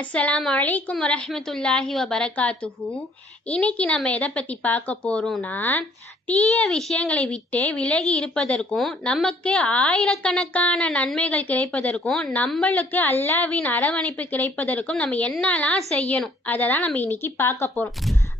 அஸ்ஸலாமு அலைக்கும் வரஹ்மத்துல்லாஹி வபரகாத்துஹு. இன்னைக்கு நம்ம எதை பற்றி பார்க்க போகிறோம்னா, தீய விஷயங்களை விட்டு விலகி இருப்பதற்கும் நமக்கு ஆயிரக்கணக்கான நன்மைகள் கிடைப்பதற்கும் நம்மளுக்கு அல்லாஹ்வின் அரவணைப்பு கிடைப்பதற்கும் நம்ம என்னெல்லாம் செய்யணும் அதை தான் நம்ம இன்னைக்கு பார்க்க போகிறோம்.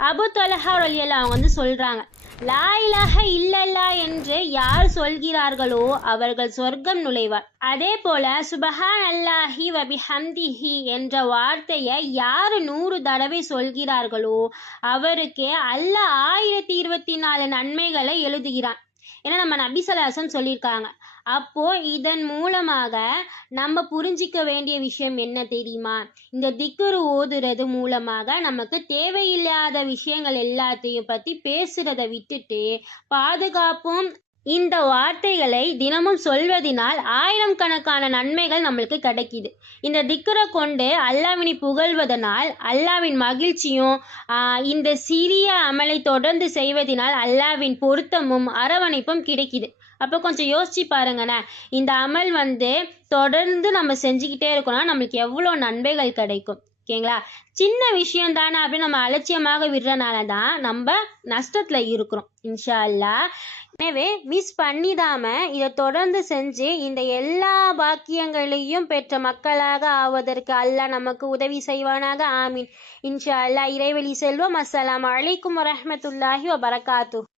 அபு தொலஹா ரலியல்லாஹு அவங்க சொல்கிறாங்க, லா இலாஹ இல்லல்லா என்று யார் சொல்கிறார்களோ அவர்கள் சொர்க்கம் நுழைவார். அதே போல சுபஹான் அல்லாஹி வபிஹம்திஹி என்ற வார்த்தையை யார் 100 தடவை சொல்கிறார்களோ அவருக்கு அல்லாஹ் 1024 நன்மைகளை எழுதுகிறான். ஏன்னா நம்ம நபி ஸல்லல்லாஹு அலைஹி வஸல்லம் சொல்லியிருக்காங்க. அப்போ இதன் மூலமாக நம்ம புரிஞ்சிக்க வேண்டிய விஷயம் என்ன தெரியுமா? இந்த திக்ரு ஓதுறது மூலமாக நமக்கு தேவையில்லாத விஷயங்கள் எல்லாத்தையும் பத்தி பேசுறதை விட்டுட்டு பாதுகாப்பும் இந்த வார்த்தைகளை தினமும் சொல்வதனால் 1000 கணக்கான நன்மைகள் நம்மளுக்கு கிடைக்குது. இந்த திக்ரை கொண்டு அல்லாஹ்வினை புகழ்வதனால் அல்லாஹ்வின் மகிழ்ச்சியும் இந்த சிறிய அமலை தொடர்ந்து செய்வதனால் அல்லாஹ்வின் பொருத்தமும் அரவணைப்பும் கிடைக்குது. அப்போ கொஞ்சம் யோசிச்சு பாருங்கண்ணே, இந்த அமல் தொடர்ந்து நம்ம செஞ்சுக்கிட்டே இருக்கோம்னா நம்மளுக்கு எவ்வளோ நன்மைகள் கிடைக்கும். ஓகேங்களா? சின்ன விஷயம் தானே அப்படின்னு நம்ம அலட்சியமாக விடுறனால தான் நம்ம நஷ்டத்தில் இருக்கிறோம். இன்ஷா அல்லாஹ். எனவே மிஸ் பண்ணிடாம இதை தொடர்ந்து செஞ்சு இந்த எல்லா பாக்கியங்களையும் பெற்ற மக்களாக ஆவதற்கு அல்லாஹ் நமக்கு உதவி செய்வானாக. ஆமீன். இன்ஷா அல்லாஹ். இறைவழி செல்வம். அஸ்ஸலாமு அலைக்கும் வரஹ்மத்துல்லாஹி வபரகாத்துஹு.